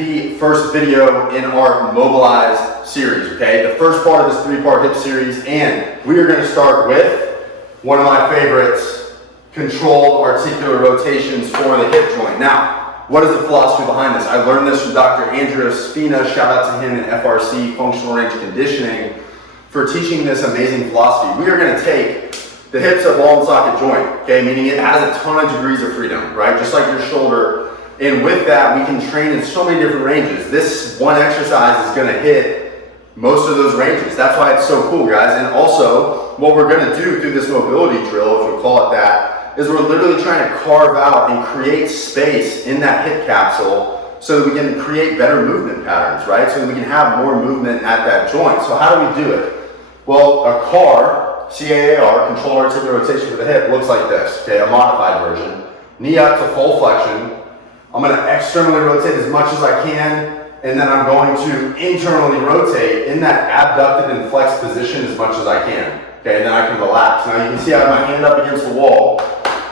the first video in our Mobilize series, okay? The first part of this 3-part hip series, and we are gonna start with one of my favorites, controlled articular rotations for the hip joint. Now, what is the philosophy behind this? I learned this from Dr. Andrew Spina, shout out to him in FRC, Functional Range Conditioning, for teaching this amazing philosophy. We are gonna take the hip's a ball and socket joint, okay? Meaning it has a ton of degrees of freedom, right? Just like your shoulder. And with that, we can train in so many different ranges. This one exercise is gonna hit most of those ranges. That's why it's so cool, guys. And also, what we're gonna do through this mobility drill, if we call it that, is we're literally trying to carve out and create space in that hip capsule so that we can create better movement patterns, right? So that we can have more movement at that joint. So how do we do it? Well, a CAR, C-A-A-R, controlled articular rotation for the hip, looks like this, okay? A modified version. Knee up to full flexion. I'm going to externally rotate as much as I can, and then I'm going to internally rotate in that abducted and flexed position as much as I can. Okay, and then I can relax. Now you can see I have my hand up against the wall.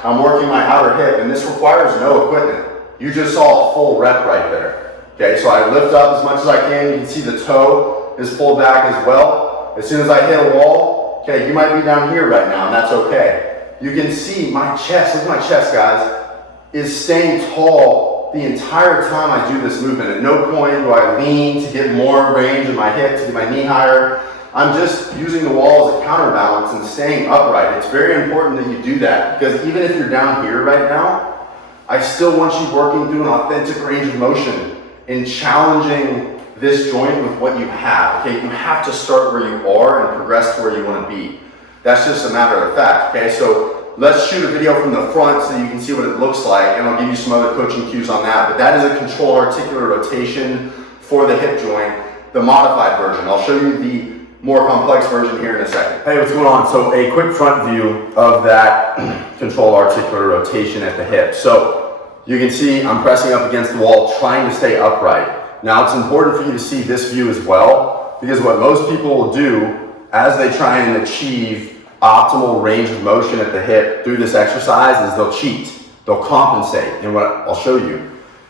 I'm working my outer hip, and this requires no equipment. You just saw a full rep right there. Okay, so I lift up as much as I can. You can see the toe is pulled back as well. As soon as I hit a wall, okay, you might be down here right now, and that's okay. You can see my chest, look at my chest, guys, is staying tall the entire time I do this movement. At no point do I lean to get more range in my hip, to get my knee higher. I'm just using the wall as a counterbalance and staying upright. It's very important that you do that, because even if you're down here right now, I still want you working through an authentic range of motion and challenging this joint with what you have. Okay, you have to start where you are and progress to where you want to be. That's just a matter of fact. Okay, so let's shoot a video from the front so you can see what it looks like, and I'll give you some other coaching cues on that. But that is a controlled articular rotation for the hip joint, the modified version. I'll show you the more complex version here in a second. Hey, what's going on? So a quick front view of that controlled articular rotation at the hip. So you can see I'm pressing up against the wall, trying to stay upright. Now it's important for you to see this view as well, because what most people will do as they try and achieve optimal range of motion at the hip through this exercise is they'll cheat, they'll compensate. And what I'll show you,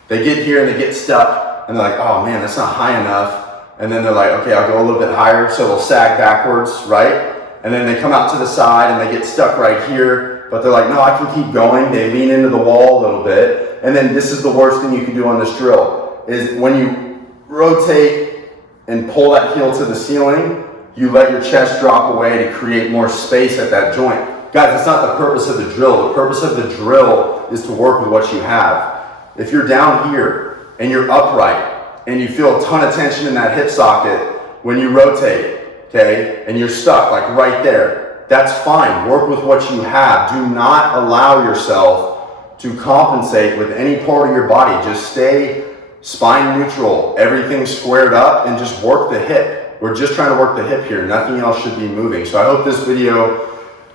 they get here and they get stuck and they're like, oh man, that's not high enough. And then they're like, okay, I'll go a little bit higher. So they'll sag backwards, right? And then they come out to the side and they get stuck right here, but they're like, no, I can keep going. They lean into the wall a little bit. And then this is the worst thing you can do on this drill, is when you rotate and pull that heel to the ceiling, you let your chest drop away to create more space at that joint. Guys, that's not the purpose of the drill. The purpose of the drill is to work with what you have. If you're down here and you're upright and you feel a ton of tension in that hip socket when you rotate, okay, and you're stuck like right there, that's fine. Work with what you have. Do not allow yourself to compensate with any part of your body. Just stay spine neutral, everything squared up, and just work the hip. We're just trying to work the hip here. Nothing else should be moving. So I hope this video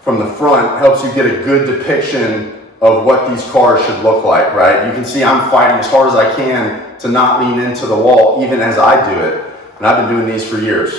from the front helps you get a good depiction of what these cars should look like, right? You can see I'm fighting as hard as I can to not lean into the wall, even as I do it. And I've been doing these for years.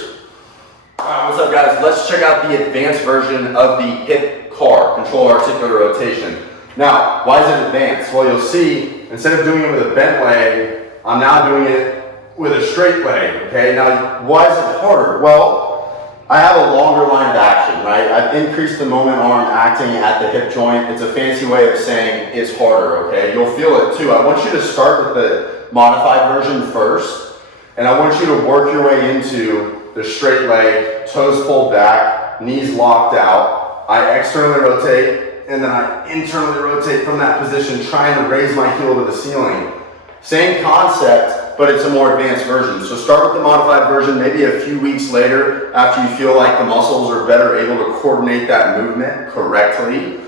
All right, what's up, guys? Let's check out the advanced version of the hip car, controlled articular rotation. Now, why is it advanced? Well, you'll see, instead of doing it with a bent leg, I'm now doing it with a straight leg, okay? Now, why is it harder? Well, I have a longer line of action, right? I've increased the moment arm acting at the hip joint. It's a fancy way of saying it's harder, okay? You'll feel it too. I want you to start with the modified version first, and I want you to work your way into the straight leg, toes pulled back, knees locked out. I externally rotate, and then I internally rotate from that position, trying to raise my heel to the ceiling. Same concept, but it's a more advanced version. So start with the modified version, maybe a few weeks later after you feel like the muscles are better able to coordinate that movement correctly,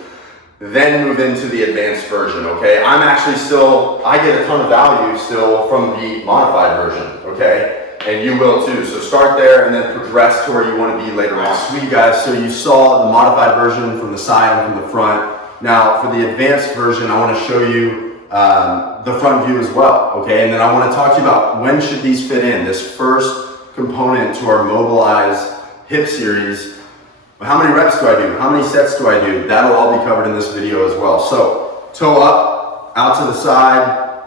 then move into the advanced version, okay? I'm actually still, I get a ton of value still from the modified version, okay? And you will too. So start there and then progress to where you want to be later on. Sweet, guys. So you saw the modified version from the side and from the front. Now for the advanced version, I want to show you the front view as well, okay? And then I want to talk to you about when should these fit in, this first component to our Mobilize hip series. How many reps do I do? How many sets do I do? That'll all be covered in this video as well. So toe up, out to the side,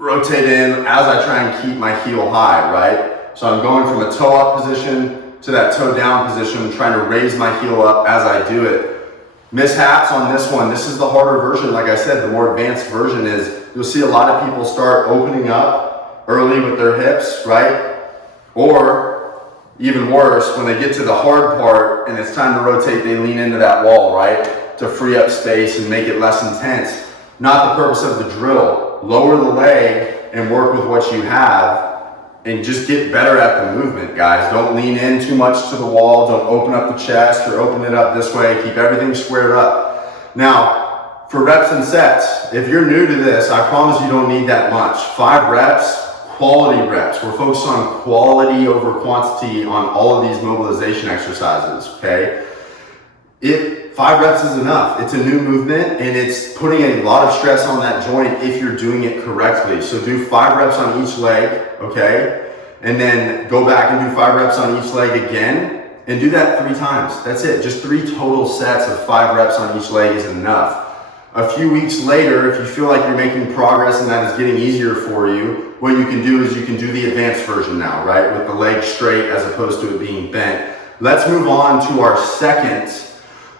rotate in as I try and keep my heel high, right? So I'm going from a toe up position to that toe down position, trying to raise my heel up as I do it. Mishaps on this one, this is the harder version. Like I said, the more advanced version is, you'll see a lot of people start opening up early with their hips, right? Or even worse, when they get to the hard part and it's time to rotate, they lean into that wall, right? To free up space and make it less intense. Not the purpose of the drill. Lower the leg and work with what you have and just get better at the movement, guys. Don't lean in too much to the wall. Don't open up the chest or open it up this way. Keep everything squared up. Now, for reps and sets, if you're new to this, I promise you don't need that much. 5 reps, quality reps. We're focused on quality over quantity on all of these mobilization exercises, okay? 5 reps is enough. It's a new movement and it's putting a lot of stress on that joint if you're doing it correctly. So do 5 reps on each leg, okay? And then go back and do 5 reps on each leg again and do that 3 times. That's it. Just 3 total sets of 5 reps on each leg is enough. A few weeks later, if you feel like you're making progress and that is getting easier for you, what you can do is you can do the advanced version now, right? With the leg straight as opposed to it being bent. Let's move on to our second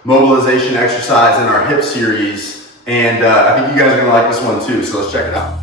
mobilization exercise in our hip series. And I think you guys are gonna like this one too, so let's check it out.